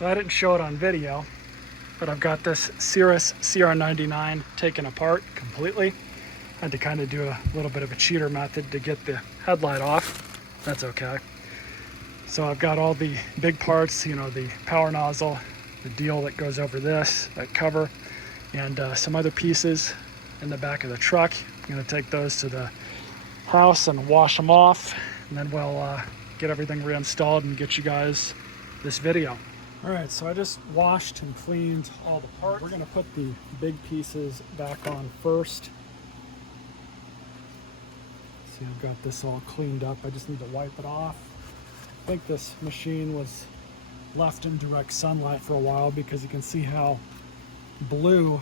So I didn't show it on video, but I've got this Cirrus CR99 taken apart completely. I had to kind of do a little bit of a cheater method to get the headlight off. That's okay. So I've got all the big parts, you know, the power nozzle, the deal that goes over this, that cover, and some other pieces in the back of the truck. I'm gonna take those to the house and wash them off, and then we'll get everything reinstalled and get you guys this video. All right, so I just washed and cleaned all the parts. We're gonna put the big pieces back on first. See, I've got this all cleaned up. I just need to wipe it off. I think this machine was left in direct sunlight for a while because you can see how blue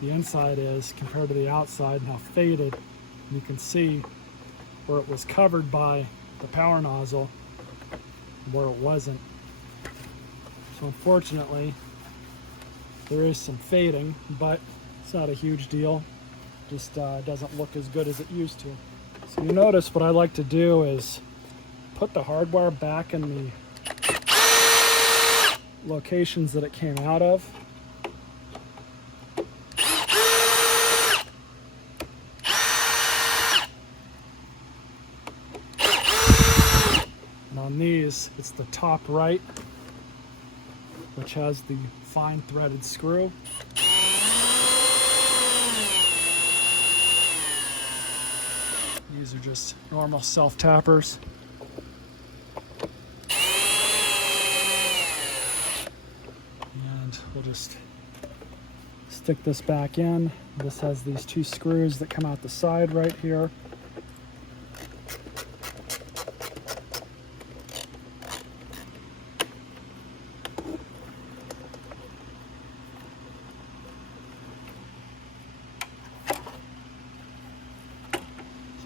the inside is compared to the outside and how faded. And you can see where it was covered by the power nozzle and where it wasn't. So unfortunately, there is some fading, but it's not a huge deal. Just doesn't look as good as it used to. So you notice what I like to do is put the hardware back in the locations that it came out of. And on these, it's the top right, which has the fine threaded screw. These are just normal self-tappers. And we'll just stick this back in. This has these two screws that come out the side right here.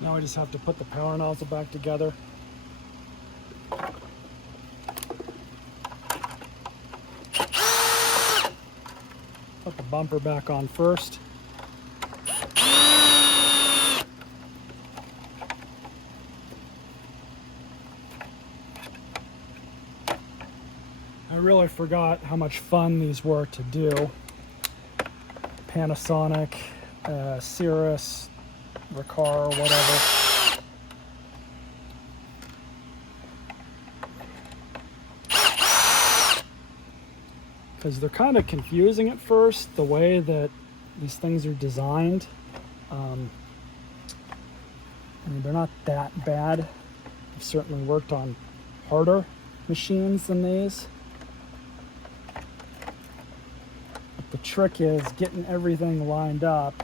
Now we just have to put the power nozzle back together. Put the bumper back on first. I really forgot how much fun these were to do. Panasonic, Cirrus, Riccar, whatever. Because they're kind of confusing at first, the way that these things are designed. I mean, they're not that bad. I've certainly worked on harder machines than these. But the trick is getting everything lined up.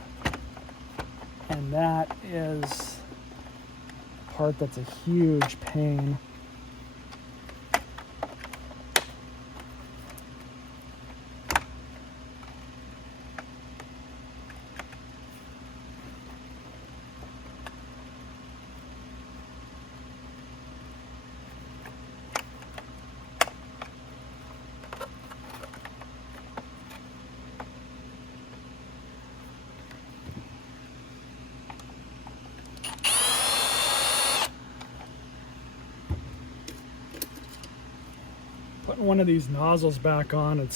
And that is the part that's a huge pain. Putting one of these nozzles back on,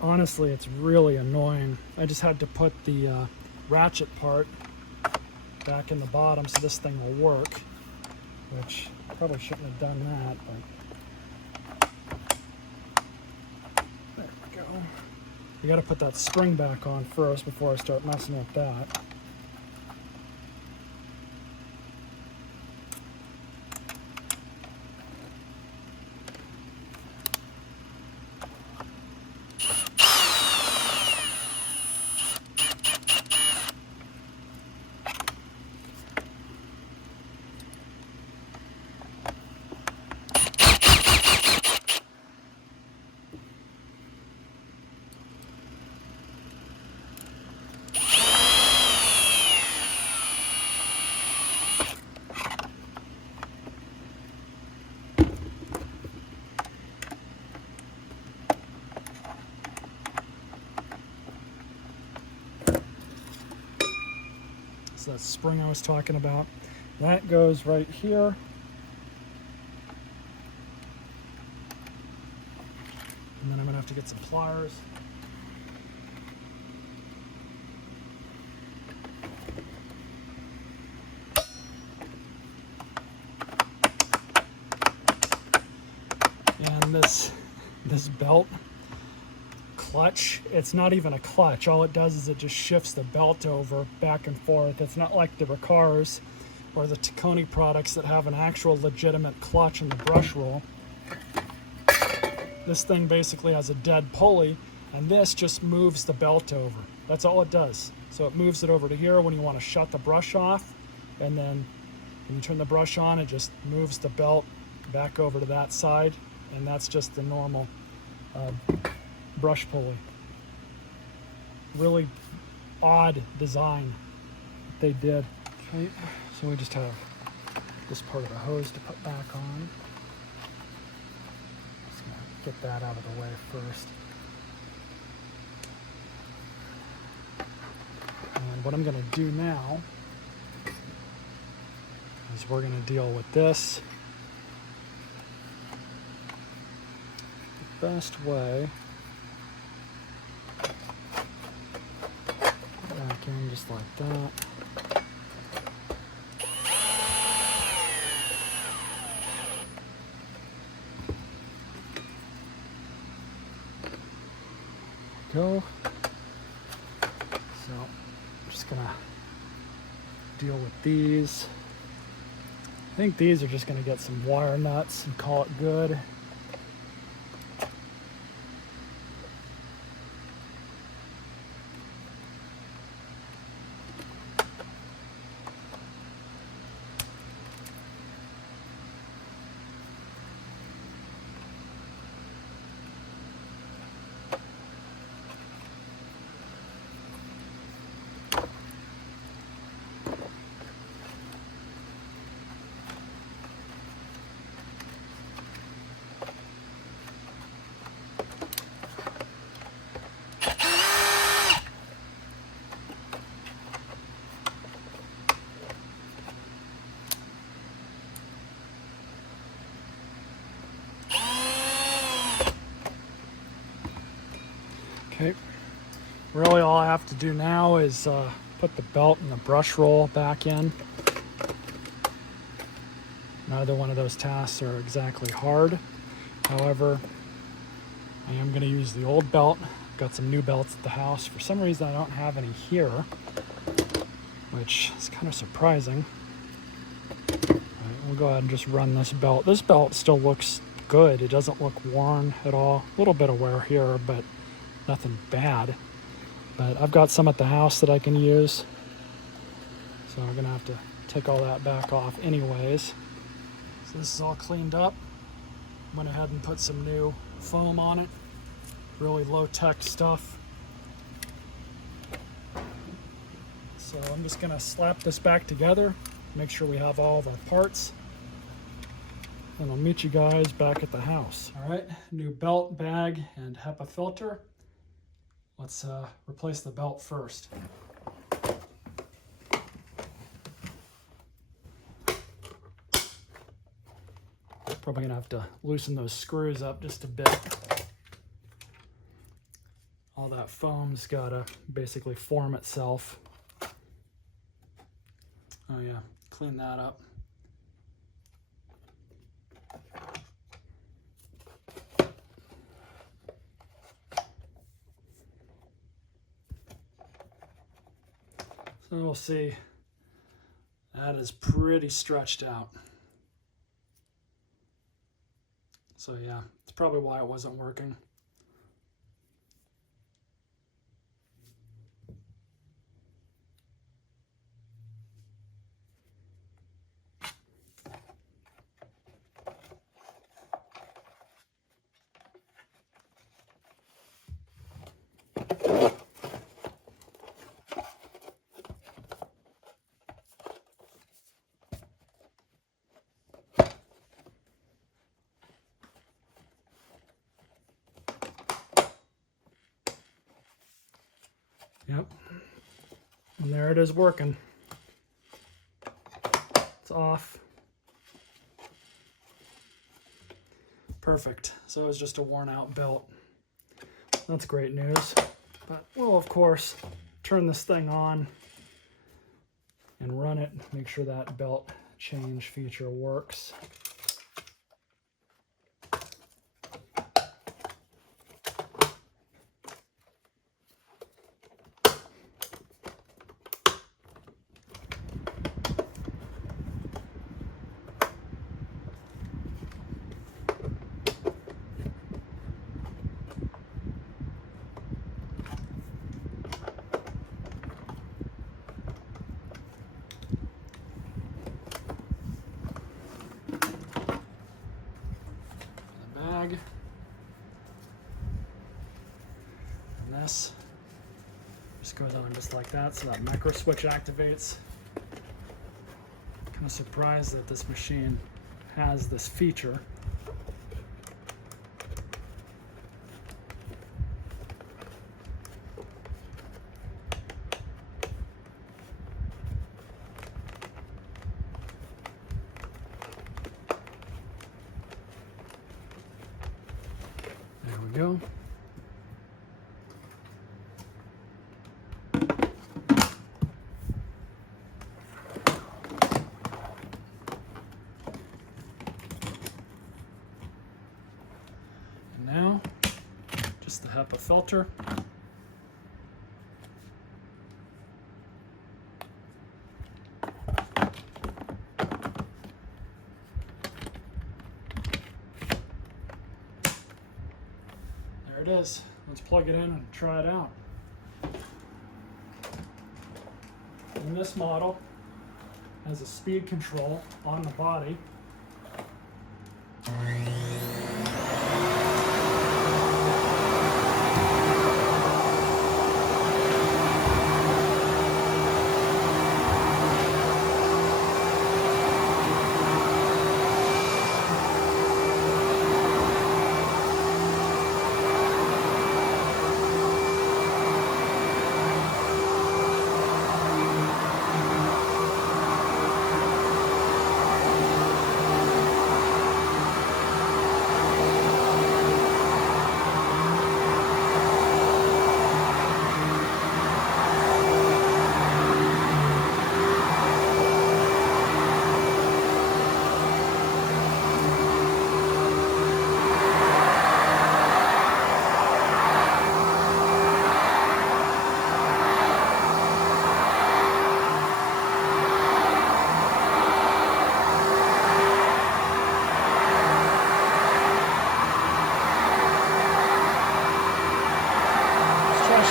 honestly, it's really annoying. I just had to put the ratchet part back in the bottom so this thing will work, which I probably shouldn't have done that, but there we go. You got to put that spring back on first before I start messing with that. So that spring I was talking about, that goes right here. And then I'm gonna have to get some pliers. And this belt clutch, it's not even a clutch. All it does is it just shifts the belt over back and forth. It's not like the Ricars or the Taconi products that have an actual legitimate clutch in the brush roll. This thing basically has a dead pulley, and this just moves the belt over. That's all it does. So it moves it over to here when you want to shut the brush off, and then when you turn the brush on, it just moves the belt back over to that side, and that's just the normal brush pulley. Really odd design they did. Okay, so we just have this part of the hose to put back on. Just gonna get that out of the way first. And what I'm gonna do now is we're gonna deal with this the best way. Back in just like that. Go. So I'm just gonna deal with these. I think these are just gonna get some wire nuts and call it good. Okay, really all I have to do now is put the belt and the brush roll back in. Neither one of those tasks are exactly hard. However, I am going to use the old belt. I've got some new belts at the house. For some reason I don't have any here, which is kind of surprising. All right, we'll go ahead and just run this belt. This belt still looks good. It doesn't look worn at all. A little bit of wear here, but nothing bad. But I've got some at the house that I can use, so I'm gonna have to take all that back off anyways. So this is all cleaned up. Went ahead and put some new foam on it. Really low-tech stuff. So I'm just gonna slap this back together, make sure we have all of our parts, and I'll meet you guys back at the house. All right, new belt, bag, and HEPA filter. Let's replace the belt first. Probably gonna have to loosen those screws up just a bit. All that foam's gotta basically form itself. Oh yeah, clean that up. So we'll see, that is pretty stretched out. So yeah, it's probably why it wasn't working. Yep, and there it is working. It's off. Perfect. So it was just a worn out belt. That's great news. But we'll, of course, turn this thing on and run it, make sure that belt change feature works. Bag. And this just goes on just like that, so that micro switch activates. Kind of surprised that this machine has this feature. There we go. And now, just the HEPA filter. There it is. Let's plug it in and try it out. And this model has a speed control on the body.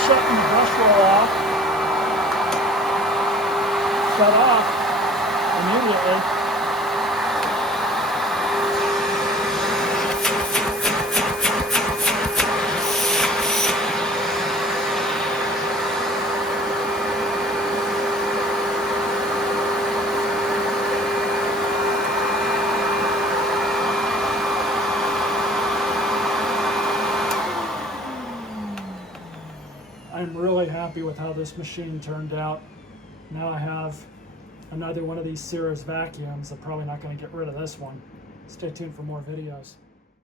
Shutting the brush roll off. Shut off immediately. I'm really happy with how this machine turned out. Now I have another one of these Cirrus vacuums. I'm probably not going to get rid of this one. Stay tuned for more videos.